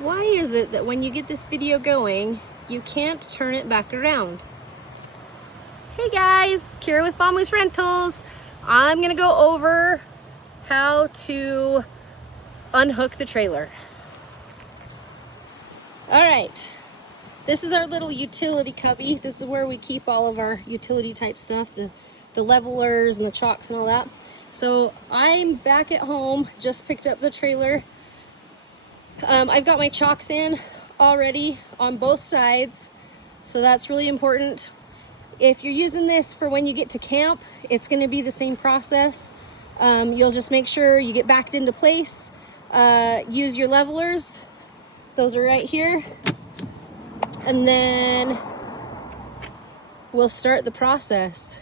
Why is it that when you get this video going, you can't turn it back around? Hey guys, Kira with Bomb Loose Rentals. I'm gonna go over how to unhook the trailer. All right, this is our little utility cubby. This is where we keep all of our utility type stuff, the levelers and the chocks and all that. So I'm back at home, just picked up the trailer. I've got my chocks in already on both sides, so that's really important. If you're using this for when you get to camp, it's going to be the same process. You'll just make sure you get backed into place. Use your levelers. Those are right here. And then we'll start the process.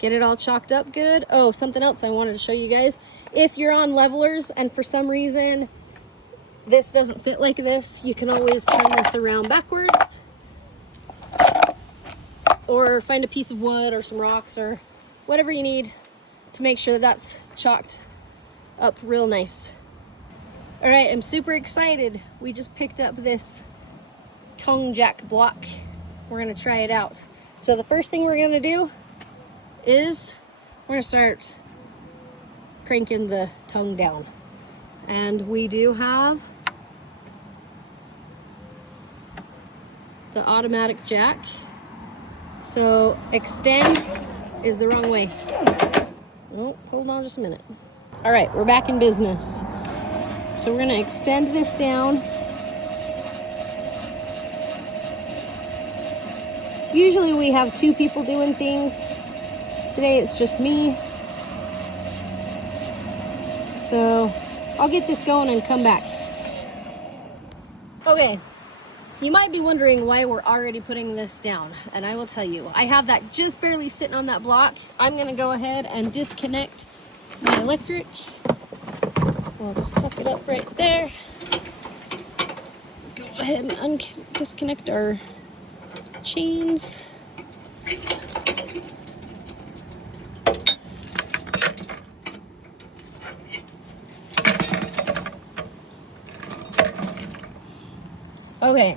Get it all chalked up good. Oh, something else I wanted to show you guys. If you're on levelers and for some reason this doesn't fit like this, you can always turn this around backwards or find a piece of wood or some rocks or whatever you need to make sure that that's chalked up real nice. All right, I'm super excited. We just picked up this tongue jack block. We're gonna try it out. So the first thing we're gonna do is we're gonna start cranking the tongue down. And we do have the automatic jack. So extend is the wrong way. Oh, hold on just a minute. All right, we're back in business. So we're gonna extend this down. Usually we have two people doing things. Today it's just me. So I'll get this going and come back. Okay. You might be wondering why we're already putting this down, and I will tell you. I have that just barely sitting on that block. I'm gonna go ahead and disconnect my electric. We'll just tuck it up right there. Go ahead and disconnect our chains. Okay.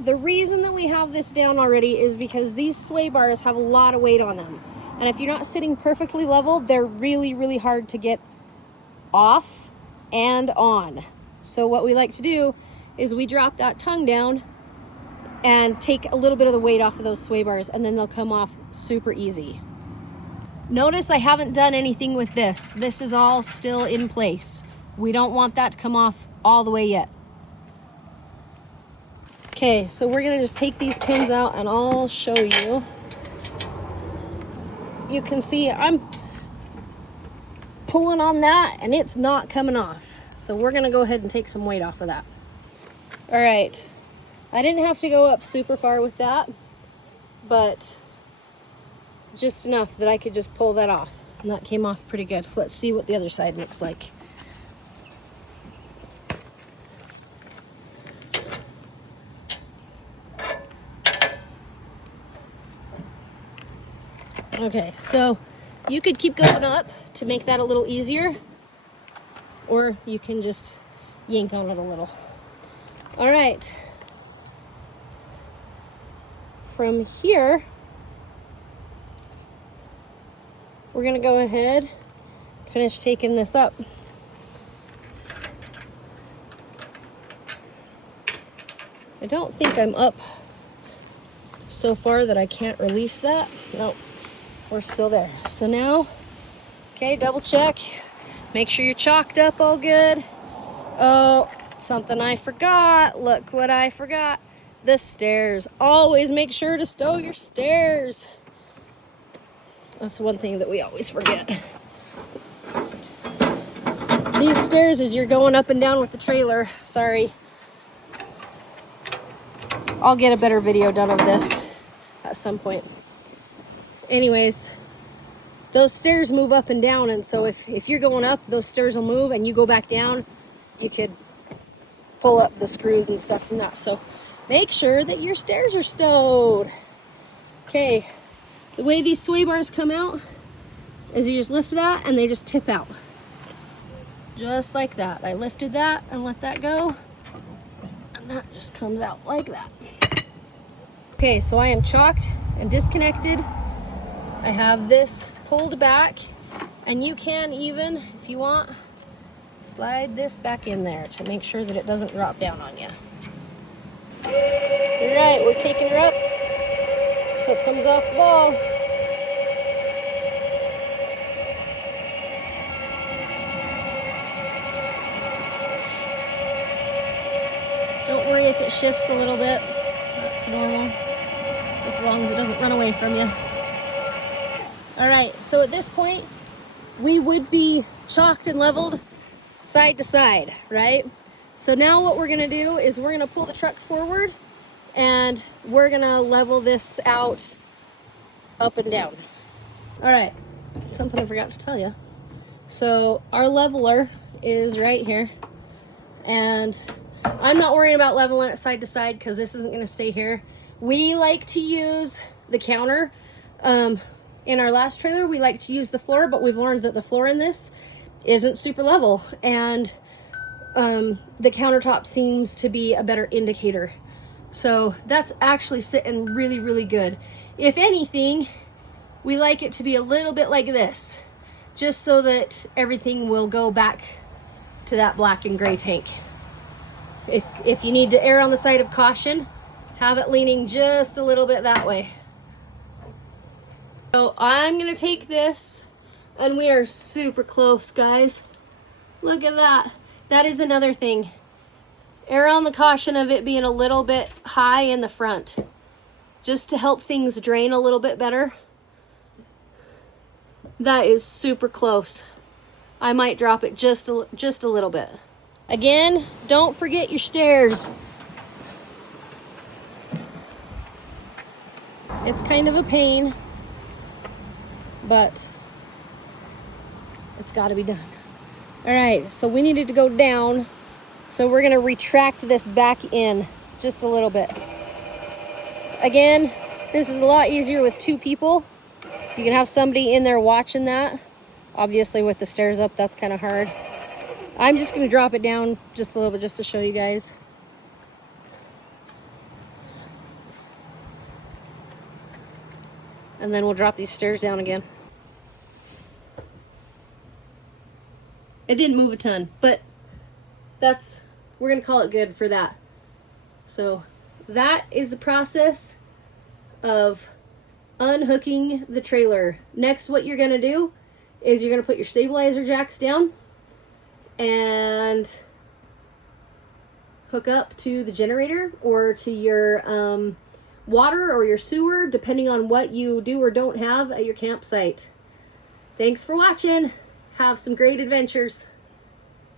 The reason that we have this down already is because these sway bars have a lot of weight on them. And if you're not sitting perfectly level, they're really, really hard to get off and on. So what we like to do is we drop that tongue down and take a little bit of the weight off of those sway bars, and then they'll come off super easy. Notice I haven't done anything with this. This is all still in place. We don't want that to come off all the way yet. Okay, so we're gonna just take these pins out and I'll show you. You can see I'm pulling on that and it's not coming off. So we're gonna go ahead and take some weight off of that. All right, I didn't have to go up super far with that, but just enough that I could just pull that off. And that came off pretty good. Let's see what the other side looks like. Okay, so you could keep going up to make that a little easier, or you can just yank on it a little. All right. From here, we're gonna go ahead, finish taking this up. I don't think I'm up so far that I can't release that. Nope. We're still there. So now, okay, double check. Make sure you're chalked up all good. Oh, something I forgot. Look what I forgot. The stairs. Always make sure to stow your stairs. That's one thing that we always forget. These stairs as you're going up and down with the trailer. Sorry. I'll get a better video done of this at some point. Anyways, those stairs move up and down, and so if you're going up, those stairs will move, and you go back down, you could pull up the screws and stuff from that. So make sure that your stairs are stowed. Okay, the way these sway bars come out is you just lift that and they just tip out. Just like that. I lifted that and let that go, and that just comes out like that. Okay, so I am chalked and disconnected. I have this pulled back, and you can even, if you want, slide this back in there to make sure that it doesn't drop down on you. All right, we're taking her up until it comes off the ball. Don't worry if it shifts a little bit. That's normal, as long as it doesn't run away from you. All right, so at this point, we would be chalked and leveled side to side, right? So now what we're gonna do is we're gonna pull the truck forward and we're gonna level this out up and down. All right, something I forgot to tell you. So our leveler is right here, and I'm not worrying about leveling it side to side because this isn't gonna stay here. We like to use the counter. In our last trailer, we like to use the floor, but we've learned that the floor in this isn't super level, and the countertop seems to be a better indicator. So that's actually sitting really, really good. If anything, we like it to be a little bit like this, just so that everything will go back to that black and gray tank. If you need to err on the side of caution, have it leaning just a little bit that way. So I'm gonna take this, and we are super close, guys. Look at that. That is another thing. Err on the caution of it being a little bit high in the front, just to help things drain a little bit better. That is super close. I might drop it just a little bit. Again, don't forget your stairs. It's kind of a pain, but it's got to be done. All right, so we needed to go down, so we're going to retract this back in just a little bit. Again, this is a lot easier with two people. You can have somebody in there watching that. Obviously with the stairs up, that's kind of hard. I'm just going to drop it down just a little bit just to show you guys. And then we'll drop these stairs down again. It didn't move a ton, but we're gonna call it good for that. So that is the process of unhooking the trailer. Next, what you're gonna do is you're gonna put your stabilizer jacks down and hook up to the generator or to your water or your sewer, depending on what you do or don't have at your campsite. Thanks for watching. Have some great adventures.